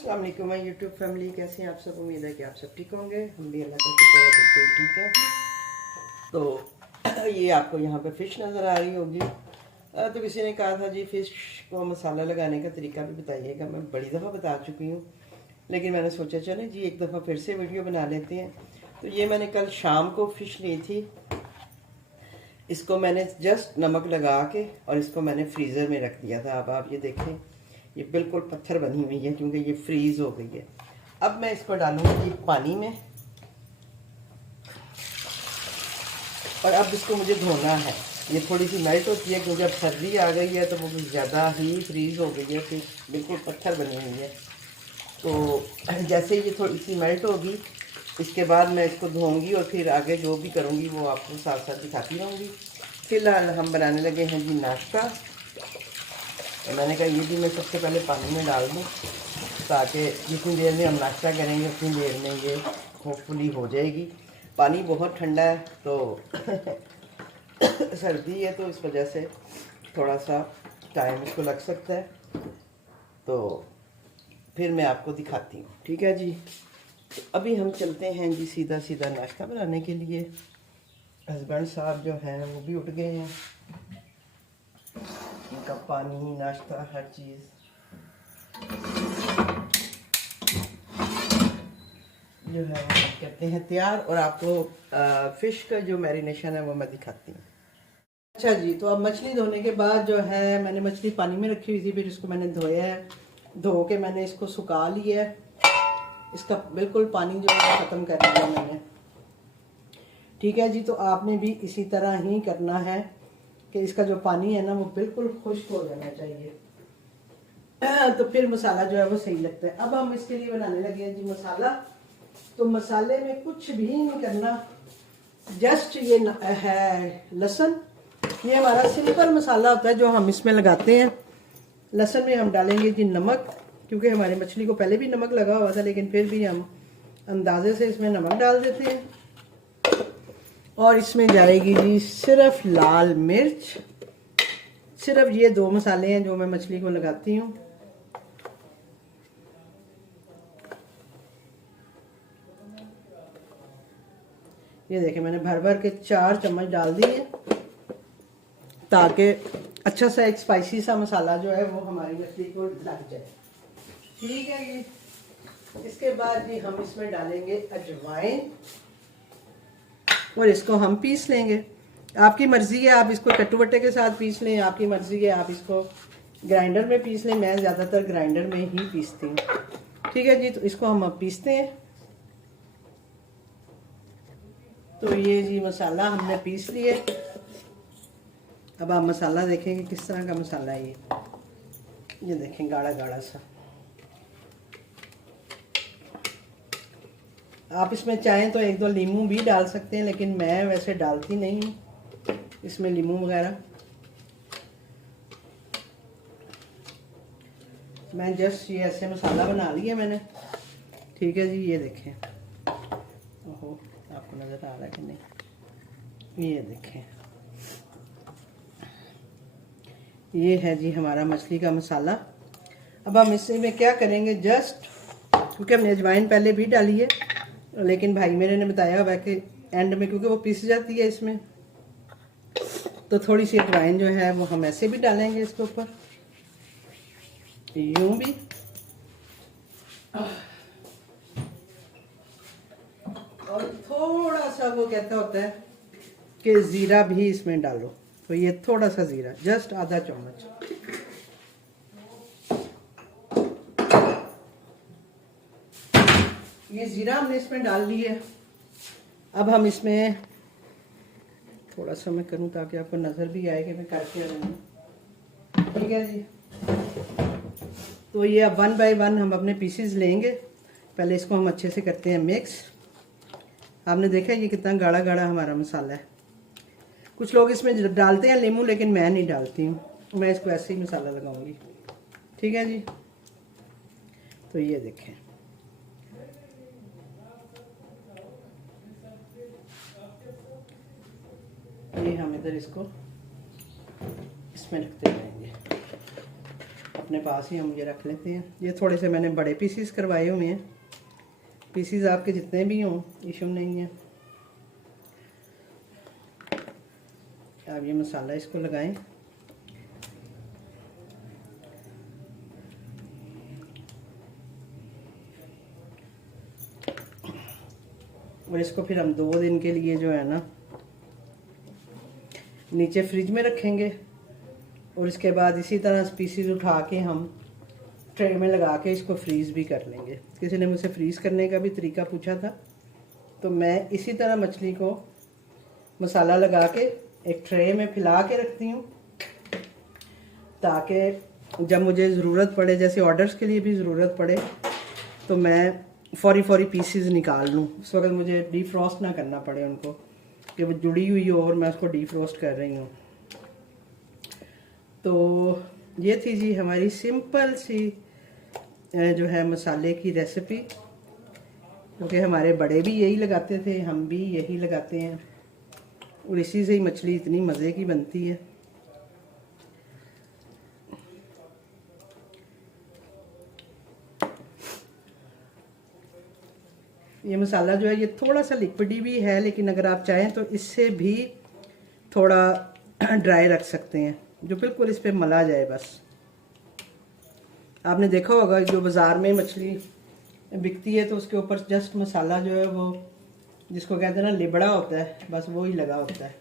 अस्सलाम वालेकुम my YouTube family, कैसे हैं आप सब। उम्मीद है कि आप सब ठीक होंगे। हम भी अल्लाह का शुक्र है बिल्कुल ठीक है। तो ये आपको यहाँ पे फ़िश नज़र आ रही होगी। तो किसी ने कहा था जी फ़िश को मसाला लगाने का तरीका भी बताइएगा। मैं बड़ी दफ़ा बता चुकी हूँ, लेकिन मैंने सोचा चले जी एक दफ़ा फिर से वीडियो बना लेते हैं। तो ये मैंने कल शाम को फ़िश ली थी। इसको मैंने जस्ट नमक लगा के और इसको मैंने फ्रीज़र में रख दिया था। अब आप ये देखें, ये बिल्कुल पत्थर बनी हुई है क्योंकि ये फ्रीज़ हो गई है। अब मैं इसको डालूंगी पानी में और अब इसको मुझे धोना है। ये थोड़ी सी मेल्ट होती है क्योंकि अब सर्दी आ गई है तो वो ज़्यादा ही फ्रीज़ हो गई है, फिर बिल्कुल पत्थर बनी हुई है। तो जैसे ये थोड़ी सी मेल्ट होगी इसके बाद मैं इसको धोऊंगी और फिर आगे जो भी करूँगी वो आपको साथ साथ दिखाती रहूँगी। फिलहाल हम बनाने लगे हैं जी नाश्ता। तो मैंने कहा ये भी मैं सबसे पहले पानी में डाल दूँ ताकि जितनी देर में हम नाश्ता करेंगे उतनी देर में ये होपफुली हो जाएगी। पानी बहुत ठंडा है तो सर्दी है तो इस वजह से थोड़ा सा टाइम इसको लग सकता है। तो फिर मैं आपको दिखाती हूँ, ठीक है जी। तो अभी हम चलते हैं जी सीधा सीधा नाश्ता बनाने के लिए। हस्बैंड साहब जो हैं वो भी उठ गए हैं। इनका पानी नाश्ता हर चीज़ जो है वो करते हैं तैयार और आपको फ़िश का जो मैरिनेशन है वो मैं दिखाती हूँ। अच्छा जी, तो अब मछली धोने के बाद जो है मैंने मछली पानी में रखी हुई थी, फिर इसको मैंने धोया है। धो के मैंने इसको सुखा लिया है। इसका बिल्कुल पानी जो है ख़त्म कर दिया मैंने, ठीक है जी। तो आपने भी इसी तरह ही करना है कि इसका जो पानी है ना वो बिल्कुल खुश्क हो जाना चाहिए। तो फिर मसाला जो है वो सही लगता है। अब हम इसके लिए बनाने लगे हैं जी मसाला। तो मसाले में कुछ भी नहीं करना, जस्ट ये है लहसुन। ये हमारा सिंपल मसाला होता है जो हम इसमें लगाते हैं। लहसुन में हम डालेंगे जी नमक, क्योंकि हमारी मछली को पहले भी नमक लगा हुआ था, लेकिन फिर भी हम अंदाजे से इसमें नमक डाल देते हैं। और इसमें जाएगी जी सिर्फ लाल मिर्च। सिर्फ ये दो मसाले हैं जो मैं मछली को लगाती हूँ। ये देखें मैंने भर भर के 4 चम्मच डाल दिए ताकि अच्छा सा एक स्पाइसी सा मसाला जो है वो हमारी मछली को लग जाए, ठीक है जी। इसके बाद जी हम इसमें डालेंगे अजवाइन और इसको हम पीस लेंगे। आपकी मर्ज़ी है, आप इसको कट्टू-बट्टे के साथ पीस लें, आपकी मर्ज़ी है आप इसको ग्राइंडर में पीस लें। मैं ज़्यादातर ग्राइंडर में ही पीसती हूँ, ठीक है जी। तो इसको हम अब पीसते हैं। तो ये जी मसाला हमने पीस लिए। अब आप मसाला देखेंगे किस तरह का मसाला है ये देखें गाढ़ा गाढ़ा सा। आप इसमें चाहें तो एक दो नींबू भी डाल सकते हैं, लेकिन मैं वैसे डालती नहीं हूँ इसमें नींबू वगैरह। मैं जस्ट ये ऐसे मसाला बना लिया मैंने, ठीक है जी। ये देखें, ओहो आपको नज़र आ रहा है कि नहीं, ये देखें ये है जी हमारा मछली का मसाला। अब हम इसे में क्या करेंगे, जस्ट क्योंकि हमने अजवाइन पहले भी डाली है, लेकिन भाई मेरे ने बताया हुआ कि एंड में क्योंकि वो पिस जाती है इसमें, तो थोड़ी सी अजवाइन जो है वो हम ऐसे भी डालेंगे इसके ऊपर, यूं भी। और थोड़ा सा वो कहता होता है कि ज़ीरा भी इसमें डालो, तो ये थोड़ा सा ज़ीरा, जस्ट आधा चम्मच। ये ज़ीरा हमने इसमें डाल लिया है। अब हम इसमें थोड़ा सा मैं करूँ ताकि आपको नज़र भी आए कि मैं करके रही हूँ, ठीक है जी। तो ये अब 1 बाय 1 हम अपने पीसेस लेंगे। पहले इसको हम अच्छे से करते हैं मिक्स। आपने देखा ये कितना गाढ़ा गाढ़ा हमारा मसाला है। कुछ लोग इसमें डालते हैं नींबू, लेकिन मैं नहीं डालती हूँ, मैं इसको ऐसे ही मसाला लगाऊंगी, ठीक है जी। तो ये देखें, ये हम इधर इसको इसमें रखते जाएंगे। अपने पास ही हम ये रख लेते हैं। ये थोड़े से मैंने बड़े पीसीस करवाए हुए हैं, पीसीस आपके जितने भी हों इशू नहीं है। अब ये मसाला इसको लगाएं। और इसको फिर हम 2 दिन के लिए जो है ना नीचे फ्रिज में रखेंगे। और इसके बाद इसी तरह पीसीस उठा के हम ट्रे में लगा के इसको फ्रीज़ भी कर लेंगे। किसी ने मुझसे फ्रीज़ करने का भी तरीका पूछा था, तो मैं इसी तरह मछली को मसाला लगा के एक ट्रे में फैला के रखती हूँ, ताकि जब मुझे ज़रूरत पड़े, जैसे ऑर्डर्स के लिए भी ज़रूरत पड़े, तो मैं फौरी पीसीस निकाल लूँ। उस वक्त मुझे डीफ्रॉस्ट ना करना पड़े उनको, कि वो जुड़ी हुई हो और मैं उसको डीफ्रॉस्ट कर रही हूँ। तो ये थी जी हमारी सिंपल सी जो है मसाले की रेसिपी, क्योंकि हमारे बड़े भी यही लगाते थे, हम भी यही लगाते हैं, और इसी से ही मछली इतनी मज़े की बनती है। ये मसाला जो है ये थोड़ा सा लिक्विडी भी है, लेकिन अगर आप चाहें तो इससे भी थोड़ा ड्राई रख सकते हैं, जो बिल्कुल इस पे मला जाए। बस आपने देखा होगा जो बाज़ार में मछली बिकती है तो उसके ऊपर जस्ट मसाला जो है वो जिसको कहते हैं ना लिबड़ा होता है, बस वो ही लगा होता है।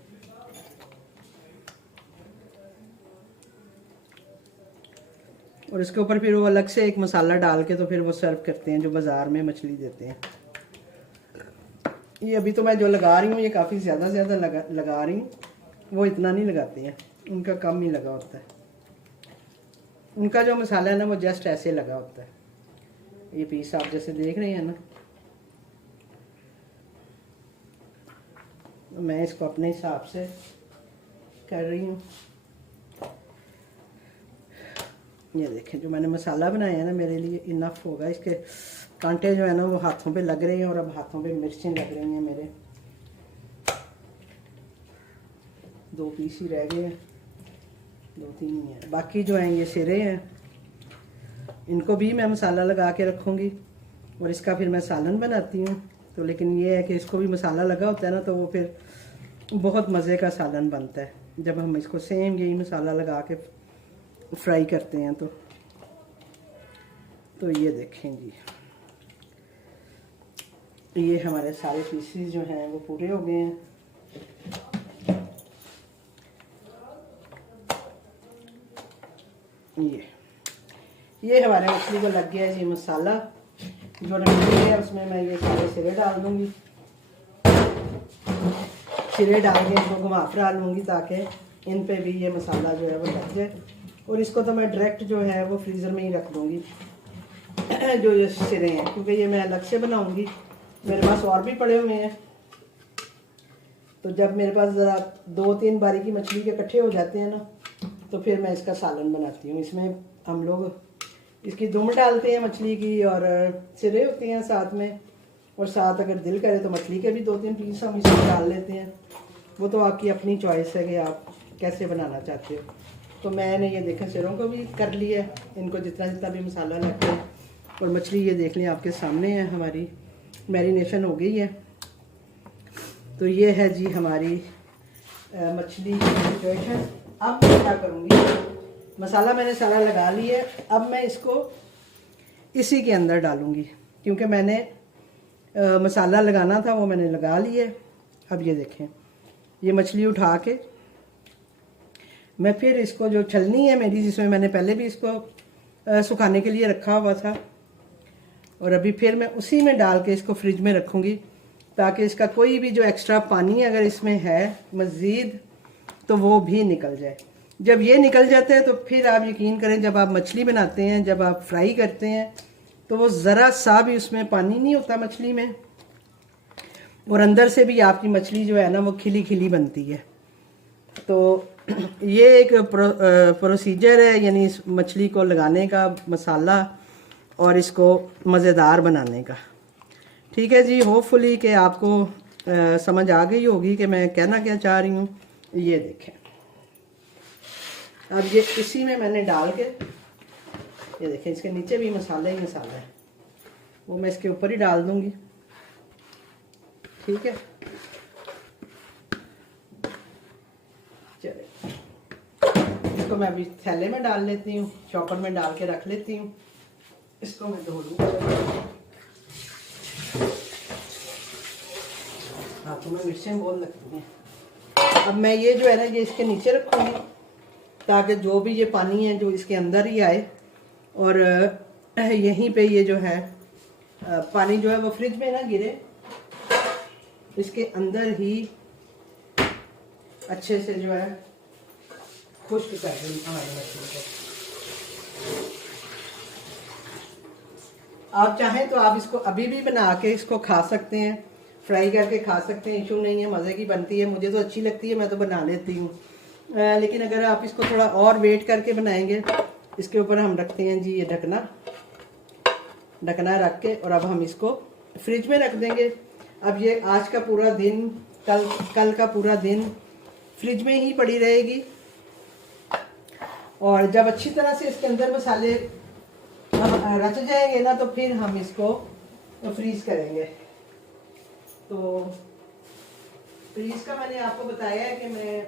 और इसके ऊपर फिर वो अलग से एक मसाला डाल के तो फिर वो सर्व करते हैं जो बाज़ार में मछली देते हैं। ये अभी तो मैं जो लगा रही हूँ ये काफ़ी ज़्यादा लगा रही हूँ, वो इतना नहीं लगाते हैं, उनका कम ही लगा होता है। उनका जो मसाला है ना वो जस्ट ऐसे लगा होता है। ये पीस आप जैसे देख रहे हैं ना, मैं इसको अपने हिसाब से कर रही हूँ। ये देखें जो मैंने मसाला बनाया है ना मेरे लिए इनफ होगा। इसके कांटे जो है ना वो हाथों पे लग रहे हैं, और अब हाथों पे मिर्चें लग रही हैं। मेरे 2 पीस ही रह गए हैं, 2-3 ही हैं, बाकी जो हैं ये सिरे हैं। इनको भी मैं मसाला लगा के रखूँगी और इसका फिर मैं सालन बनाती हूँ। तो लेकिन ये है कि इसको भी मसाला लगा होता है ना, तो वो फिर बहुत मज़े का सालन बनता है जब हम इसको सेम यही मसाला लगा के फ्राई करते हैं। तो ये देखें जी, ये हमारे सारे पीसेस जो हैं वो पूरे हो गए हैं। ये हमारे मछली को लग गया है जी मसाला। जो मछली है उसमें मैं ये सारे सिरे डाल दूँगी, सिरे डाल के इसको घुमा फिरा लूँगी ताकि इन पे भी ये मसाला जो है वो लग जाए। और इसको तो मैं डायरेक्ट जो है वो फ्रीज़र में ही रख दूँगी जो ये सिरे हैं, क्योंकि ये मैं अलग से बनाऊँगी। मेरे पास और भी पड़े हुए हैं, तो जब मेरे पास ज़रा 2-3 बारी की मछली के इकट्ठे हो जाते हैं ना, तो फिर मैं इसका सालन बनाती हूँ। इसमें हम लोग इसकी दुम डालते हैं मछली की, और सिरे होते हैं साथ में, और साथ अगर दिल करे तो मछली के भी 2-3 पीस हम इसमें डाल लेते हैं। वो तो आपकी अपनी चॉइस है कि आप कैसे बनाना चाहते हो। तो मैंने ये देखा सिरों को भी कर लिया, इनको जितना भी मसाला लगता है। और मछली ये देख लें आपके सामने है, हमारी मैरिनेशन हो गई है। तो ये है जी हमारी मछली की सिचुएशन। अब मैं क्या करूँगी, मसाला मैंने सारा लगा लिया है, अब मैं इसको इसी के अंदर डालूँगी, क्योंकि मैंने मसाला लगाना था वो मैंने लगा लिया है। अब ये देखें, ये मछली उठा के मैं फिर इसको जो छलनी है मेरी, जिसमें मैंने पहले भी इसको सुखाने के लिए रखा हुआ था, और अभी फिर मैं उसी में डाल के इसको फ्रिज में रखूँगी, ताकि इसका कोई भी जो एक्स्ट्रा पानी अगर इसमें है मज़ीद तो वो भी निकल जाए। जब ये निकल जाता है तो फिर आप यकीन करें, जब आप मछली बनाते हैं, जब आप फ्राई करते हैं, तो वो ज़रा सा भी उसमें पानी नहीं होता मछली में, और अंदर से भी आपकी मछली जो है ना वो खिली खिली बनती है। तो ये एक प्रोसीजर है, यानी इस मछली को लगाने का मसाला और इसको मज़ेदार बनाने का। ठीक है जी, होपफुली कि आपको समझ आ गई होगी कि मैं कहना क्या चाह रही हूँ। ये देखें, अब ये इसी में मैंने डाल के ये देखें, इसके नीचे भी मसाला ही मसाला है, वो मैं इसके ऊपर ही डाल दूंगी। ठीक है, चलिए इसको मैं अभी थैले में डाल लेती हूँ, चॉपर में डाल के रख लेती हूँ। इसको मैं धो लूँ, हाथों में मिर्चें बहुत लगती हैं। अब मैं ये जो है ना, ये इसके नीचे रखूँगी ताकि जो भी ये पानी है जो इसके अंदर ही आए, और यहीं पे ये जो है पानी जो है वो फ्रिज में ना गिरे, इसके अंदर ही अच्छे से जो है खुश्क कर दें हमारी मछली को। आप चाहें तो आप इसको अभी भी बना के इसको खा सकते हैं, फ्राई करके खा सकते हैं, इशू नहीं है, मज़े की बनती है। मुझे तो अच्छी लगती है, मैं तो बना लेती हूँ। लेकिन अगर आप इसको थोड़ा और वेट करके बनाएंगे, इसके ऊपर हम रखते हैं जी ये ढकना रख के, और अब हम इसको फ्रिज में रख देंगे। अब ये आज का पूरा दिन, कल का पूरा दिन फ्रिज में ही पड़ी रहेगी, और जब अच्छी तरह से इसके अंदर मसाले रच जाएंगे ना, तो फिर हम इसको फ्रीज करेंगे। तो फ्रीज का मैंने आपको बताया है कि मैं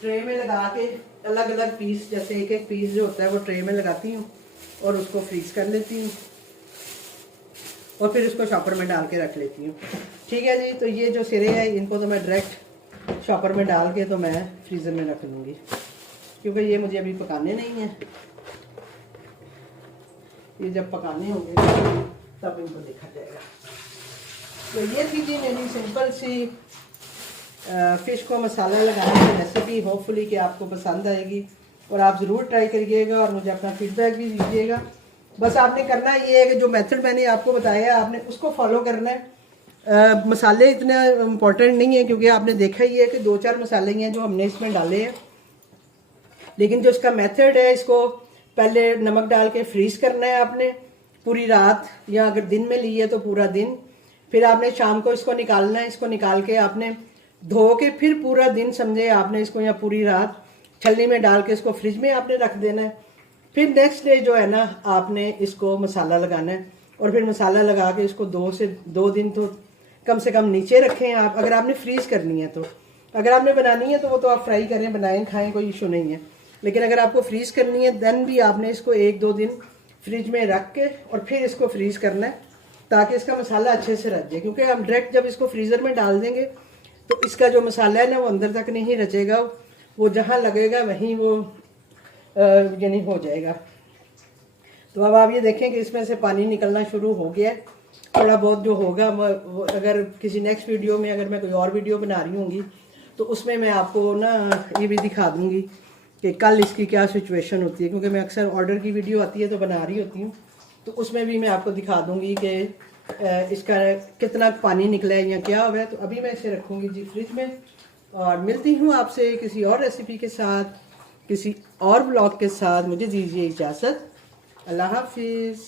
ट्रे में लगा के अलग अलग पीस, जैसे एक एक पीस जो होता है वो ट्रे में लगाती हूँ और उसको फ्रीज कर लेती हूँ, और फिर उसको शॉपर में डाल के रख लेती हूँ। ठीक है जी, तो ये जो सिरे हैं इनको तो मैं डायरेक्ट शॉपर में डाल के तो मैं फ्रीज़र में रख लूँगी, क्योंकि ये मुझे अभी पकाने नहीं है। ये जब पकाने होंगे तब इनको देखा जाएगा। तो ये थी जी मेरी सिंपल सी फ़िश को मसाला लगाने की रेसिपी। होपफुली कि आपको पसंद आएगी और आप ज़रूर ट्राई करिएगा और मुझे अपना फीडबैक भी दीजिएगा। बस आपने करना ये है कि जो मेथड मैंने आपको बताया है आपने उसको फॉलो करना है। मसाले इतने इम्पोर्टेंट नहीं है, क्योंकि आपने देखा ही है कि 2-4 मसाले हैं जो हमने इसमें डाले हैं, लेकिन जो इसका मेथड है, इसको पहले नमक डाल के फ्रीज़ करना है आपने पूरी रात, या अगर दिन में ली है तो पूरा दिन। फिर आपने शाम को इसको निकालना है, इसको निकाल के आपने धो के फिर पूरा दिन समझे आपने इसको, या पूरी रात छलनी में डाल के इसको फ्रिज में आपने रख देना है। फिर नेक्स्ट डे जो है ना आपने इसको मसाला लगाना है, और फिर मसाला लगा के इसको 2 दिन तो कम से कम नीचे रखें आप, अगर आपने फ्रीज़ करनी है तो। अगर आपने बनानी है तो वो तो आप फ्राई करें, बनाएं, खाएं, कोई इशू नहीं है। लेकिन अगर आपको फ्रीज़ करनी है देन भी आपने इसको 1-2 दिन फ्रिज में रख के और फिर इसको फ्रीज़ करना है, ताकि इसका मसाला अच्छे से रच जाए। क्योंकि हम डायरेक्ट जब इसको फ्रीज़र में डाल देंगे तो इसका जो मसाला है ना वो अंदर तक नहीं रचेगा, वो जहाँ लगेगा वहीं वो यानी हो जाएगा। तो अब आप ये देखें कि इसमें से पानी निकलना शुरू हो गया है। थोड़ा बहुत जो होगा वो अगर किसी नेक्स्ट वीडियो में, अगर मैं कोई और वीडियो बना रही होंगी तो उसमें मैं आपको ना ये भी दिखा दूंगी कि कल इसकी क्या सिचुएशन होती है, क्योंकि मैं अक्सर ऑर्डर की वीडियो आती है तो बना रही होती हूँ, तो उसमें भी मैं आपको दिखा दूंगी कि इसका कितना पानी निकला है या क्या हुआ है। तो अभी मैं इसे रखूँगी जी फ्रिज में, और मिलती हूँ आपसे किसी और रेसिपी के साथ, किसी और ब्लॉग के साथ। मुझे दीजिए इजाज़त। अल्लाह हाफिज़।